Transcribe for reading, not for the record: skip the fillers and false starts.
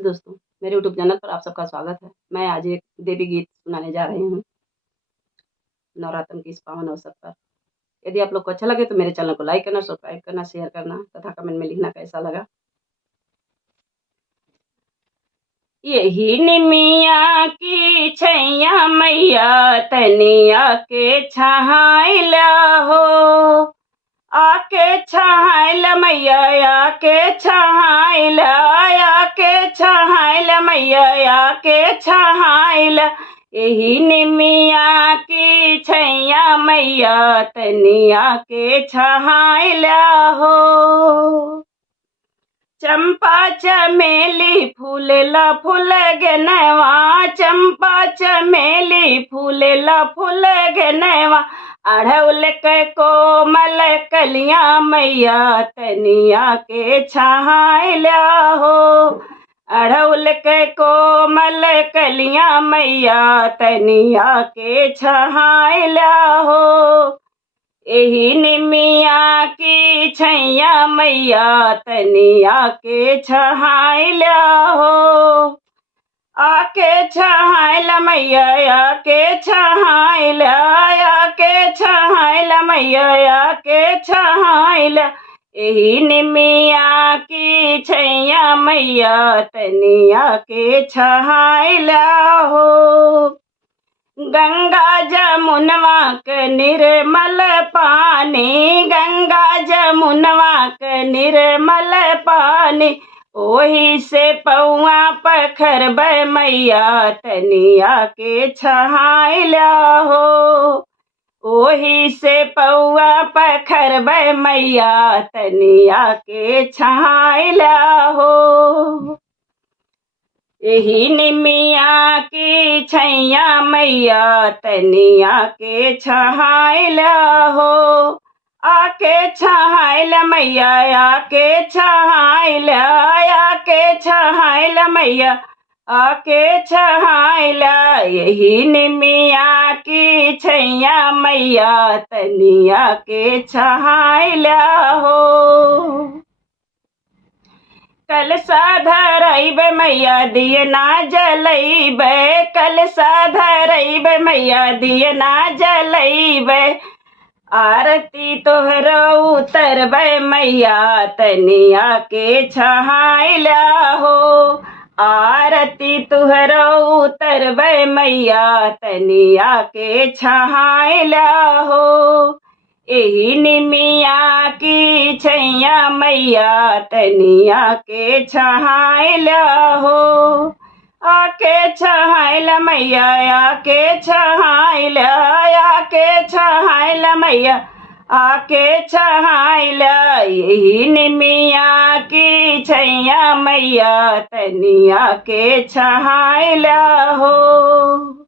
नमस्ते दोस्तों, मेरे यूट्यूब चैनल पर आप सबका स्वागत है। मैं आज एक देवी गीत सुनाने जा रही हूँ, नवरात्र के इस पावन अवसर पर। यदि आप लोग को अच्छा लगे तो मेरे चैनल को लाइक करना, सब्सक्राइब करना, शेयर करना तथा कमेंट में लिखना कैसा लगा। यही निमिया की छैया मैया तनिया के छहाइला हो, आके छहाइल मैया आके छहाइल, आके छहाइल मैया आके छहाइल। यही निमिया की छैया मैया तनिया के छहाइल हो। चंपा चमेली फूलेला फूल गनवा, चंपा चमेली फूलेला फूल गनवा। अढ़ौल के कोमल कलियां मैया तनिया के छहाइला हो, अढ़ौल के कोमल कलियां मैया तनिया के छहाइला हो। एही निमिया की छैया मैया तनिया के छहाइला हो, आके छहाइल मैया आके छहाइल, आके छहाइल मैया आके छहाइल। एही निमिया की छैया मैया तनिया के छहाइला हो। गंगा जमुनवा के निर्मल पानी, गंगा जमुनवा के निर्मल पानी। ओही से पौआ पखरबै मैया तनिया के छहाइला हो, ओही से पौआ पखरबै मैया तनिया के छहाइला हो। एही निमिया की छैया मैया तनिया के छहाइला हो, आके छहाइल मैया आके छहाइल, आके छहाइल मैया आके छहाइल। यही निमिया की छैया मैया तनिया के छहाइला हो। कलशा धरैबै मैया दियना जलैबै, कलशा धरैबै मैया दियना जलैबै। आरती तोहरो उतरबै मैया तनिया के छहाइला हो, आरती तोहरो उतरबै मैया तनिया के छहाइला हो। एही निमिया की छैया मैया तनिया के छहाइला हो, आके छहाइल मैया आके छहाइल, आके छहाइल मैया आके छहाइल। यही निमिया की छैया मैया तनिया के छहाइला हो।